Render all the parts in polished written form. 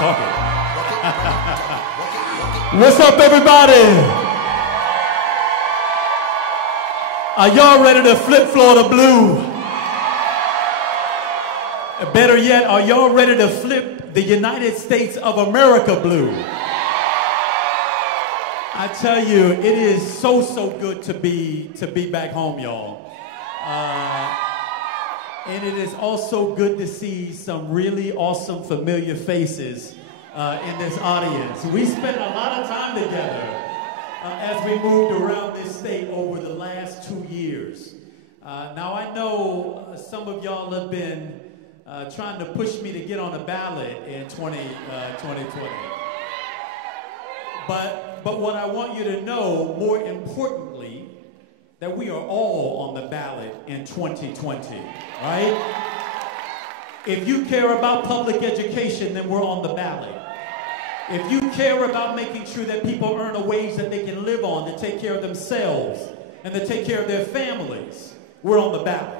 talking. What's up, everybody? Are y'all ready to flip Florida blue? Better yet, are y'all ready to flip the United States of America blue? I tell you, it is so good to be back home, y'all. And it is also good to see some really awesome, familiar faces in this audience. We spent a lot of time together as we moved around this state over the last 2 years. Now, I know some of y'all have been trying to push me to get on a ballot in 2020. But what I want you to know, more importantly, that we are all on the ballot in 2020, right? If you care about public education, then we're on the ballot. If you care about making sure that people earn a wage that they can live on to take care of themselves and to take care of their families, we're on the ballot.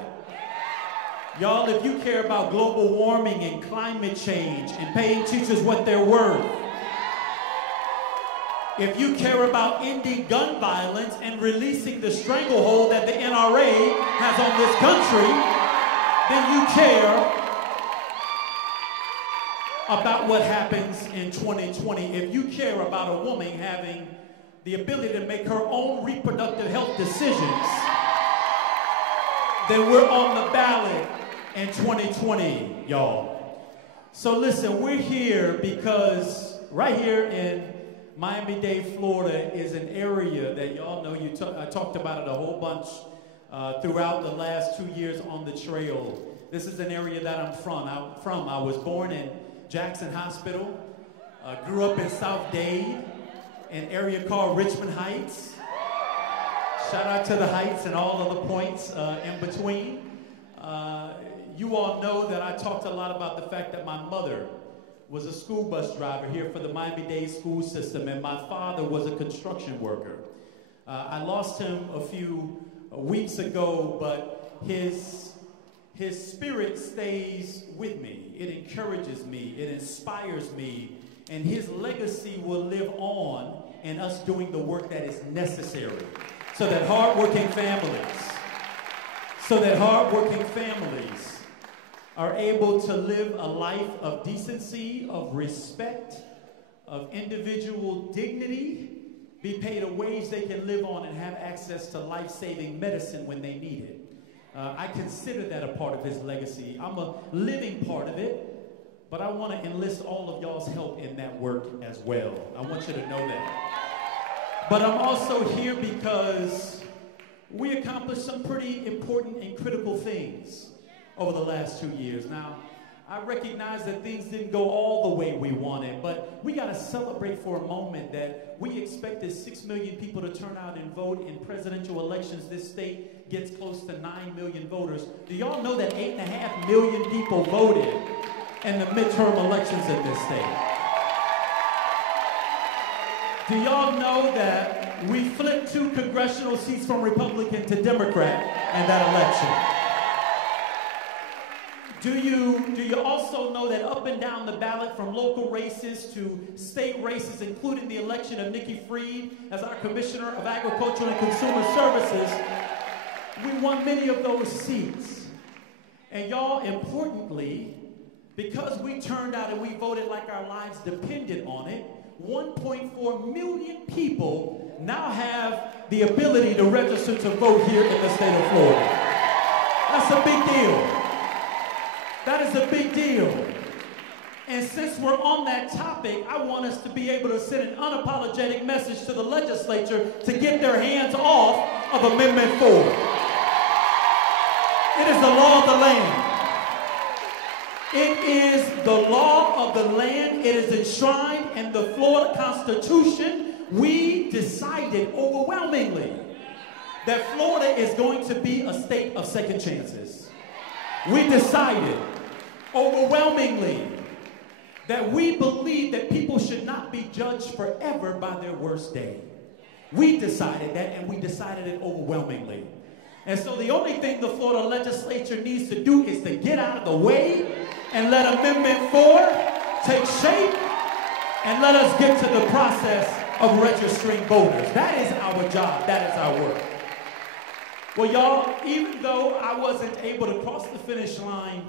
Y'all, if you care about global warming and climate change and paying teachers what they're worth, if you care about ending gun violence and releasing the stranglehold that the NRA has on this country, then you care about what happens in 2020. If you care about a woman having the ability to make her own reproductive health decisions, then we're on the ballot in 2020, y'all. So listen, we're here because right here in Miami-Dade, Florida is an area that y'all know. I talked about it a whole bunch throughout the last 2 years on the trail. This is an area that I'm from. I was born in Jackson Hospital, grew up in South Dade, an area called Richmond Heights. Shout out to the Heights and all of the points in between. You all know that I talked a lot about the fact that my mother was a school bus driver here for the Miami-Dade school system, and my father was a construction worker. I lost him a few weeks ago, but his spirit stays with me. It encourages me, it inspires me, and his legacy will live on in us doing the work that is necessary so that hardworking families are able to live a life of decency, of respect, of individual dignity, be paid a wage they can live on, and have access to life-saving medicine when they need it. I consider that a part of his legacy. I'm a living part of it, but I want to enlist all of y'all's help in that work as well. I want you to know that. But I'm also here because we accomplished some pretty important and critical things over the last 2 years. Now, I recognize that things didn't go all the way we wanted, but we got to celebrate for a moment that we expected 6 million people to turn out and vote in presidential elections. This state gets close to 9 million voters. Do y'all know that 8.5 million people voted in the midterm elections in this state? Do y'all know that we flipped 2 congressional seats from Republican to Democrat in that election? Do you also know that up and down the ballot, from local races to state races, including the election of Nikki Fried as our Commissioner of Agriculture and Consumer Services, we won many of those seats? And y'all, importantly, because we turned out and we voted like our lives depended on it, 1.4 million people now have the ability to register to vote here in the state of Florida. That's a big deal. That is a big deal. And since we're on that topic, I want us to be able to send an unapologetic message to the legislature to get their hands off of Amendment 4. It is the law of the land. It is the law of the land. It is enshrined in the Florida Constitution. We decided overwhelmingly that Florida is going to be a state of second chances. We decided overwhelmingly that we believe that people should not be judged forever by their worst day. We decided that, and we decided it overwhelmingly. And so the only thing the Florida legislature needs to do is to get out of the way and let Amendment 4 take shape and let us get to the process of registering voters. That is our job. That is our work. Well, y'all, even though I wasn't able to cross the finish line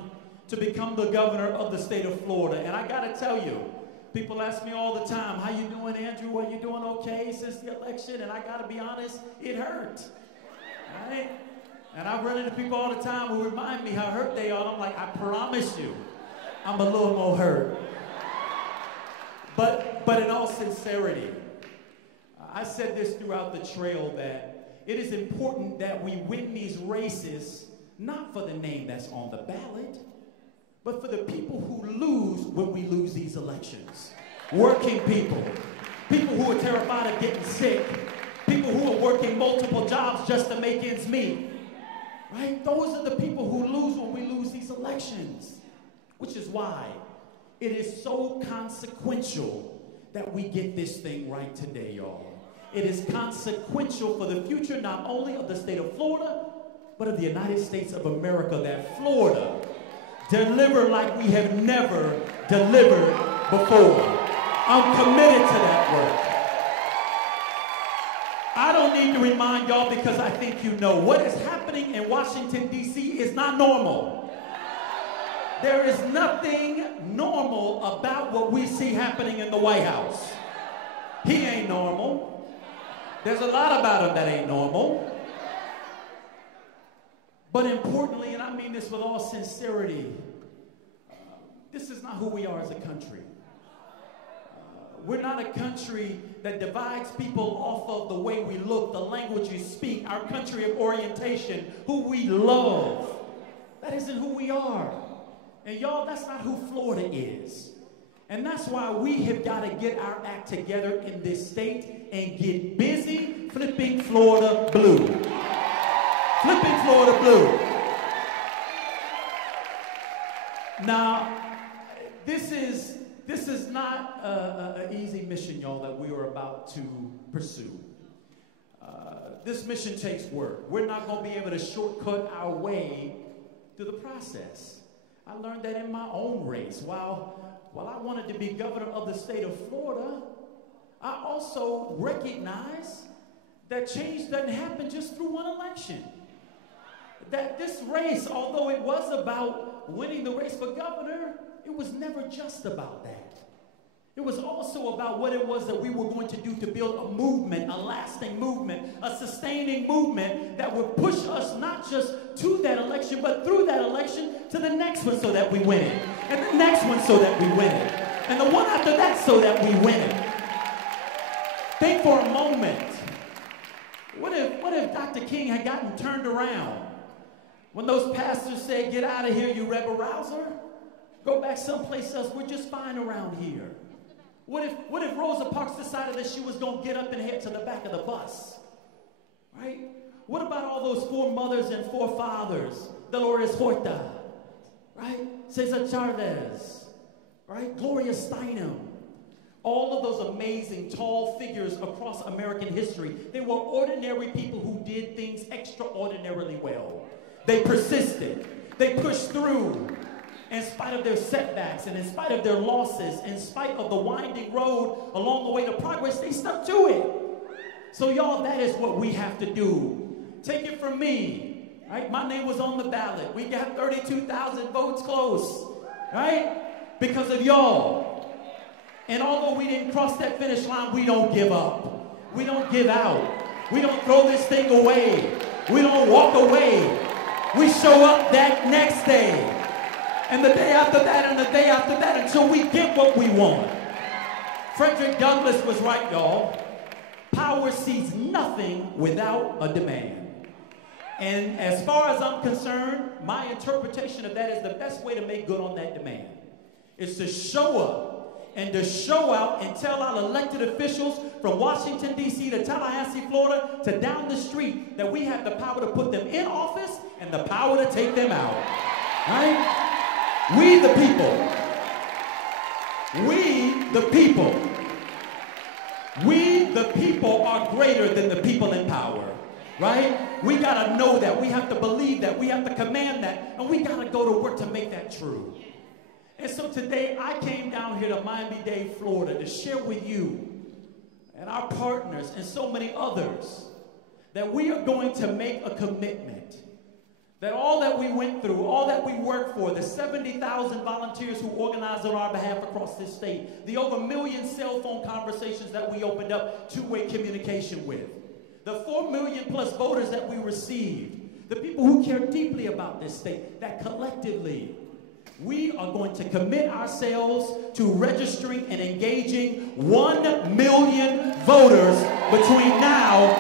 to become the governor of the state of Florida, and I got to tell you, people ask me all the time, how you doing, Andrew? Are you doing okay since the election? And I got to be honest, it hurt. Right? And I run into people all the time who remind me how hurt they are. I'm like, I promise you, I'm a little more hurt. But in all sincerity, I said this throughout the trail that it is important that we win these races, not for the name that's on the ballot, but for the people who lose when we lose these elections. Working people, people who are terrified of getting sick, people who are working multiple jobs just to make ends meet. Right? Those are the people who lose when we lose these elections, which is why it is so consequential that we get this thing right today, y'all. It is consequential for the future not only of the state of Florida, but of the United States of America, that Florida deliver like we have never delivered before. I'm committed to that work. I don't need to remind y'all because I think you know. What is happening in Washington, D.C. is not normal. There is nothing normal about what we see happening in the White House. He ain't normal. There's a lot about him that ain't normal. But importantly, and I mean this with all sincerity, this is not who we are as a country. We're not a country that divides people off of the way we look, the language you speak, our country of orientation, who we love. That isn't who we are. And y'all, that's not who Florida is. And that's why we have got to get our act together in this state and get busy flipping Florida blue. Flipping Florida blue. Now, this is not an easy mission, y'all, that we are about to pursue. This mission takes work. We're not going to be able to shortcut our way through the process. I learned that in my own race. While I wanted to be governor of the state of Florida, I also recognize that change doesn't happen just through one election. That this race, although it was about winning the race for governor, it was never just about that. It was also about what it was that we were going to do to build a movement, a lasting movement, a sustaining movement that would push us not just to that election, but through that election to the next one so that we win it, and the next one so that we win it, and the one after that so that we win it. Think for a moment, what if Dr. King had gotten turned around when those pastors said, get out of here, you rebel rouser? Go back someplace else, we're just fine around here. What if Rosa Parks decided that she was going to get up and head to the back of the bus? Right? What about all those foremothers and forefathers? Dolores Huerta, right? Cesar Chavez, right? Gloria Steinem. All of those amazing tall figures across American history. They were ordinary people who did things extraordinarily well. They persisted. They pushed through. In spite of their setbacks and in spite of their losses, in spite of the winding road along the way to progress, they stuck to it. So y'all, that is what we have to do. Take it from me, right? My name was on the ballot. We got 32,000 votes close, right? Because of y'all. And although we didn't cross that finish line, we don't give up. We don't give out. We don't throw this thing away. We don't walk away. We show up that next day. And the day after that, and the day after that, until we get what we want. Frederick Douglass was right, y'all. Power sees nothing without a demand. And as far as I'm concerned, my interpretation of that is the best way to make good on that demand is to show up and to show out and tell our elected officials from Washington, D.C. to Tallahassee, Florida, to down the street that we have the power to put them in office and the power to take them out. Right? We the people. We the people. We the people are greater than the people in power. Right? We got to know that. We have to believe that. We have to command that. And we got to go to work to make that true. And so today I came down here to Miami-Dade, Florida to share with you and our partners and so many others that we are going to make a commitment that all that we went through, all that we worked for, the 70,000 volunteers who organized on our behalf across this state, the over 1 million cell phone conversations that we opened up two-way communication with, the 4 million plus voters that we received, the people who care deeply about this state, that collectively we are going to commit ourselves to registering and engaging 1 million voters between now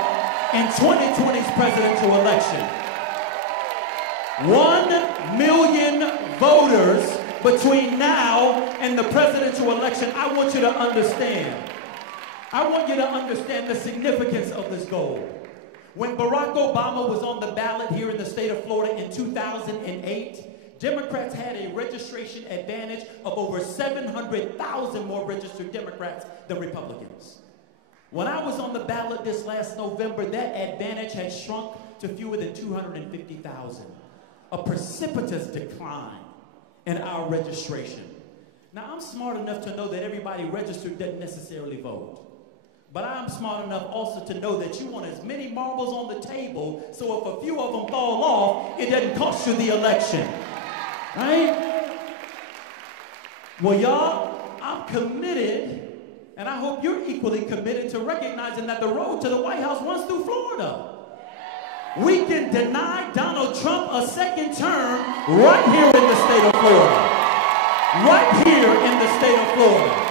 and 2020's presidential election. 1 million voters between now and the presidential election. I want you to understand. I want you to understand the significance of this goal. When Barack Obama was on the ballot here in the state of Florida in 2008, Democrats had a registration advantage of over 700,000 more registered Democrats than Republicans. When I was on the ballot this last November, that advantage had shrunk to fewer than 250,000. A precipitous decline in our registration. Now, I'm smart enough to know that everybody registered doesn't necessarily vote. But I'm smart enough also to know that you want as many marbles on the table, so if a few of them fall off, it doesn't cost you the election. Right? Well, y'all, I'm committed, and I hope you're equally committed to recognizing that the road to the White House runs through Florida. We can deny Donald Trump a second term right here in the state of Florida. Right here in the state of Florida.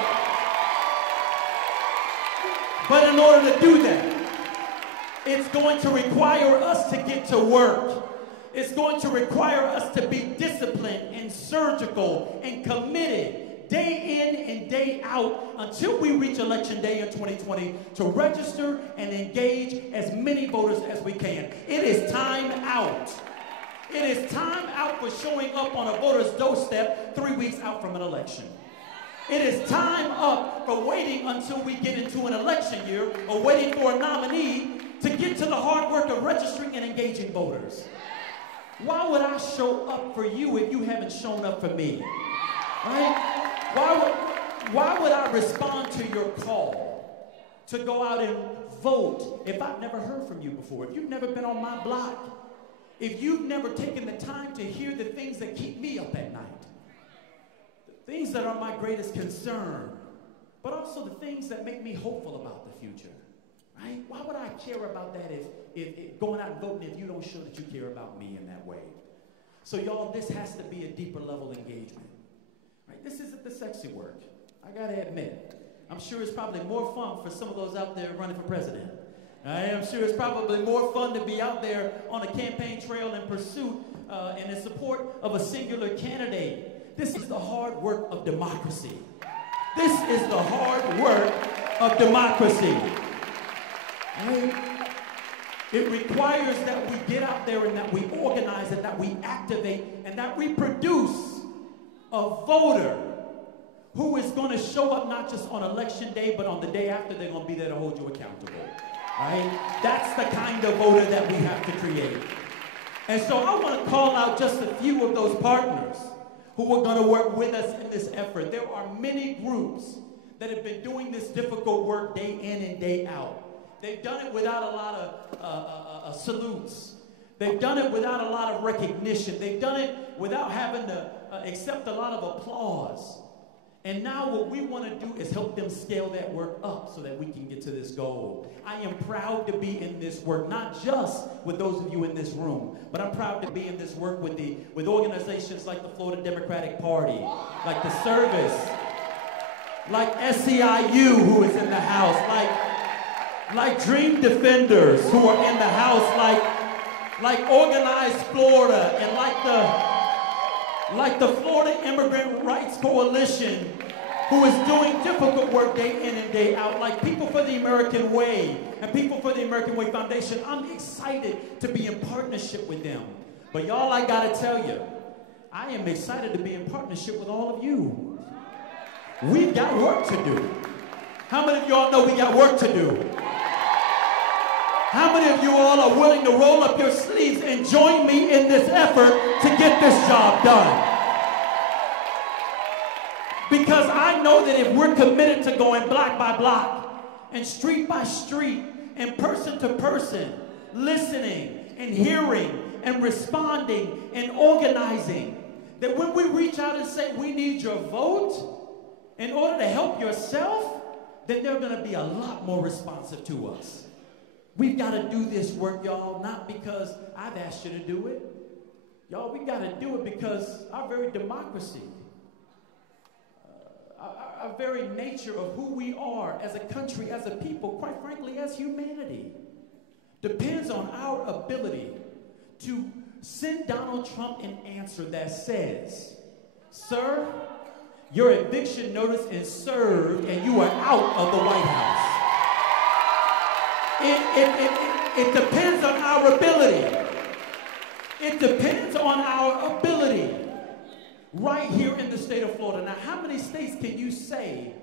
But in order to do that, it's going to require us to get to work. It's going to require us to be disciplined and surgical and committed day in and day out until we reach election day in 2020 to register and engage as many voters as we can. It is time out. It is time out for showing up on a voter's doorstep 3 weeks out from an election. It is time up for waiting until we get into an election year or waiting for a nominee to get to the hard work of registering and engaging voters. Why would I show up for you if you haven't shown up for me? Right? Why would I respond to your call to go out and vote if I've never heard from you before? If you've never been on my block, if you've never taken the time to hear the things that keep me up at night, the things that are my greatest concern, but also the things that make me hopeful about the future, right? Why would I care about that if going out and voting if you don't show that you care about me in that way? So y'all, this has to be a deeper level engagement. Right? This isn't the sexy work. I gotta admit. I'm sure it's probably more fun for some of those out there running for president. I'm sure it's probably more fun to be out there on a campaign trail in pursuit and in support of a singular candidate. This is the hard work of democracy. This is the hard work of democracy. Right? It requires that we get out there and that we organize and that we activate and that we produce a voter who is going to show up not just on election day, but on the day after. They're going to be there to hold you accountable. Right? That's the kind of voter that we have to create. And so I want to call out just a few of those partners who are going to work with us in this effort. There are many groups that have been doing this difficult work day in and day out. They've done it without a lot of salutes. They've done it without a lot of recognition. They've done it without having to accept a lot of applause. And now what we want to do is help them scale that work up so that we can get to this goal. I am proud to be in this work, not just with those of you in this room, but I'm proud to be in this work with organizations like the Florida Democratic Party, like the Service, like SEIU, who is in the house, like Dream Defenders, who are in the house, like Organized Florida, and like the Florida Immigrant Rights Coalition, who is doing difficult work day in and day out, like People for the American Way and People for the American Way Foundation. I'm excited to be in partnership with them. But y'all, I gotta tell you, I am excited to be in partnership with all of you. We've got work to do. How many of y'all know we got work to do? How many of you all are willing to roll up your sleeves and join me in this effort to get this job done? Because I know that if we're committed to going block by block and street by street and person to person, listening and hearing and responding and organizing, that when we reach out and say we need your vote in order to help yourself, then they're going to be a lot more responsive to us. We've got to do this work, y'all, not because I've asked you to do it. Y'all, we got to do it because our very democracy, our very nature of who we are as a country, as a people, quite frankly, as humanity, depends on our ability to send Donald Trump an answer that says, sir, your eviction notice is served and you are out of the White House. It depends on our ability. It depends on our ability right here in the state of Florida. Now, how many states can you say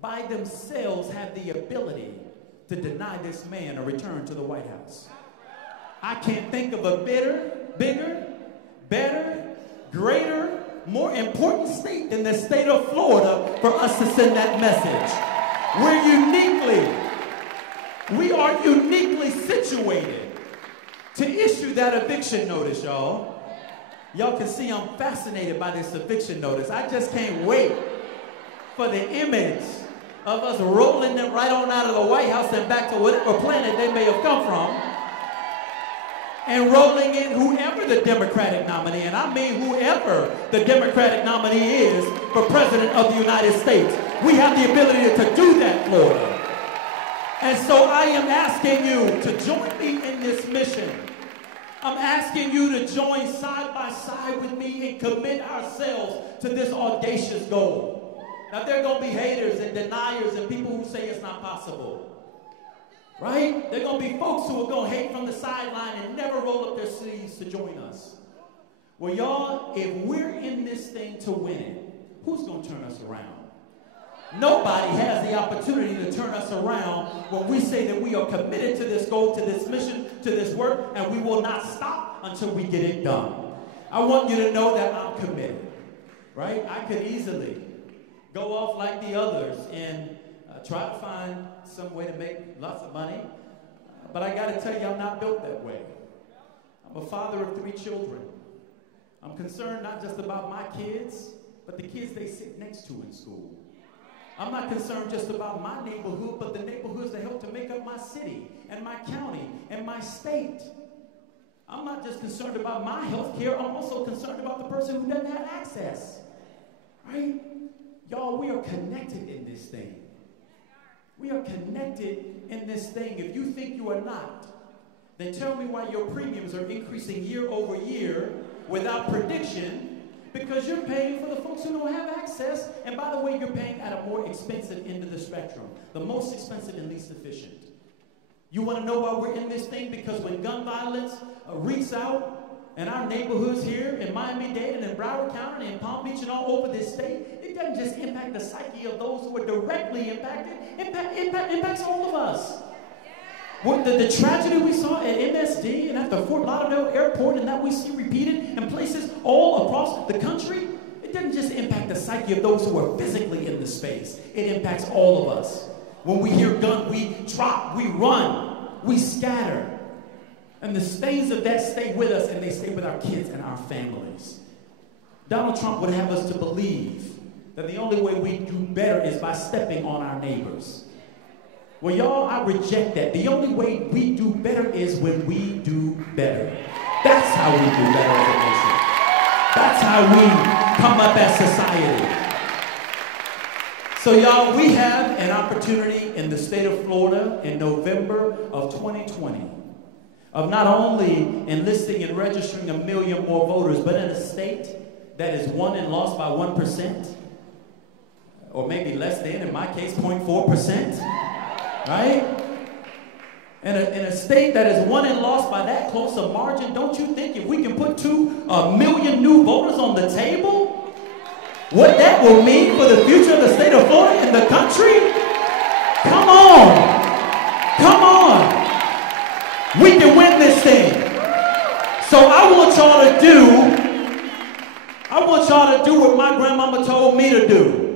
by themselves have the ability to deny this man a return to the White House? I can't think of a bigger, better, greater, more important state than the state of Florida for us to send that message. We are uniquely situated to issue that eviction notice, y'all. Y'all can see I'm fascinated by this eviction notice. I just can't wait for the image of us rolling them right on out of the White House and back to whatever planet they may have come from, and rolling in whoever the Democratic nominee, and I mean whoever the Democratic nominee is for President of the United States. We have the ability to do that, Florida. And so I am asking you to join me in this mission. I'm asking you to join side by side with me and commit ourselves to this audacious goal. Now, there are going to be haters and deniers and people who say it's not possible. Right? There are going to be folks who are going to hate from the sideline and never roll up their sleeves to join us. Well, y'all, if we're in this thing to win it, who's going to turn us around? Nobody has the opportunity to turn us around when we say that we are committed to this goal, to this mission, to this work, and we will not stop until we get it done. I want you to know that I'm committed, right? I could easily go off like the others and try to find some way to make lots of money, but I got to tell you, I'm not built that way. I'm a father of 3 children. I'm concerned not just about my kids, but the kids they sit next to in school. I'm not concerned just about my neighborhood, but the neighborhoods that help to make up my city and my county and my state. I'm not just concerned about my health care, I'm also concerned about the person who doesn't have access. Right? Y'all, we are connected in this thing. We are connected in this thing. If you think you are not, then tell me why your premiums are increasing year over year without prediction. Because you're paying for the folks who don't have access. And by the way, you're paying at a more expensive end of the spectrum. The most expensive and least efficient. You want to know why we're in this thing? Because when gun violence reeks out in our neighborhoods here in Miami-Dade and in Broward County and in Palm Beach and all over this state, it doesn't just impact the psyche of those who are directly impacted. It impacts all of us. What the tragedy we saw at MSD and at the Fort Lauderdale Airport and that we see repeated in places all across the country, it doesn't just impact the psyche of those who are physically in the space. It impacts all of us. When we hear gun, we drop, we run, we scatter. And the stains of that stay with us, and they stay with our kids and our families. Donald Trump would have us to believe that the only way we do better is by stepping on our neighbors. Well, y'all, I reject that. The only way we do better is when we do better. That's how we do better as a nation. That's how we come up as society. So, y'all, we have an opportunity in the state of Florida in November of 2020 of not only enlisting and registering 1 million more voters, but in a state that is won and lost by 1%, or maybe less than, in my case, 0.4%. Right? In a state that is won and lost by that close a margin, don't you think if we can put 2 million new voters on the table, what that will mean for the future of the state of Florida and the country? Come on. Come on. We can win this thing. So I want y'all to do what my grandmama told me to do.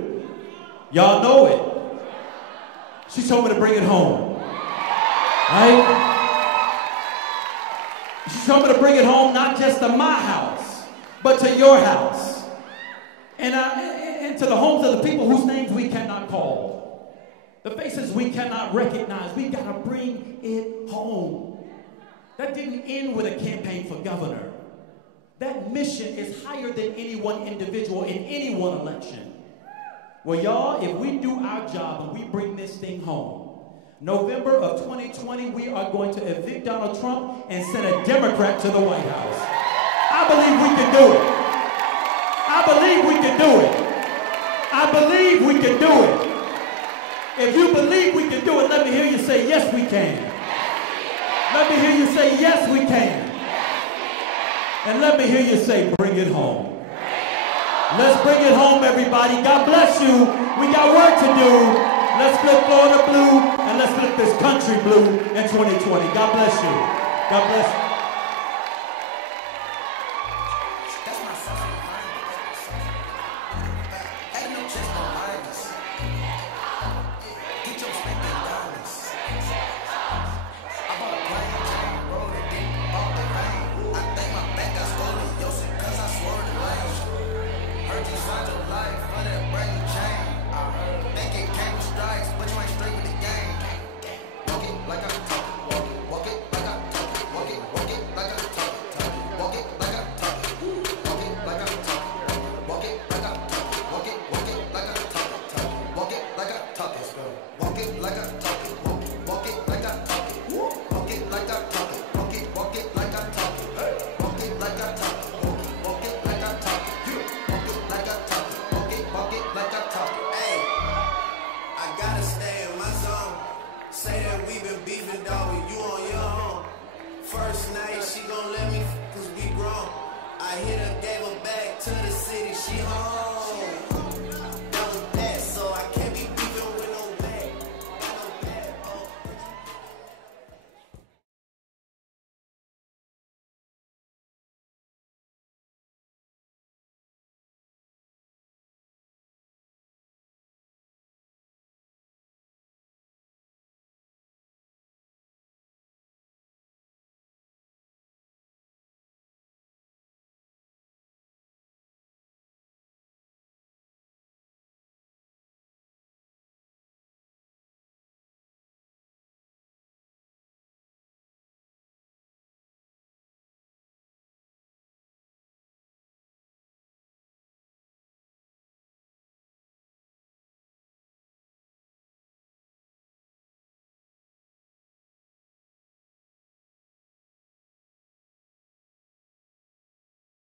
Y'all know it. She told me to bring it home. Right? She told me to bring it home, not just to my house, but to your house. And to the homes of the people whose names we cannot call. The faces we cannot recognize. We got to bring it home. That didn't end with a campaign for governor. That mission is higher than any one individual in any one election. Well, y'all, if we do our job and we bring this thing home, November of 2020, we are going to evict Donald Trump and send a Democrat to the White House. I believe we can do it. I believe we can do it. I believe we can do it. If you believe we can do it, let me hear you say, yes, we can. Let me hear you say, yes, we can. And let me hear you say, bring it home. Let's bring it home, everybody. God bless you. We got work to do. Let's flip Florida blue, and let's flip this country blue in 2020. God bless you. God bless you. First night, she gon' let me, cause we grown. I hit her, gave her back to the city, she home.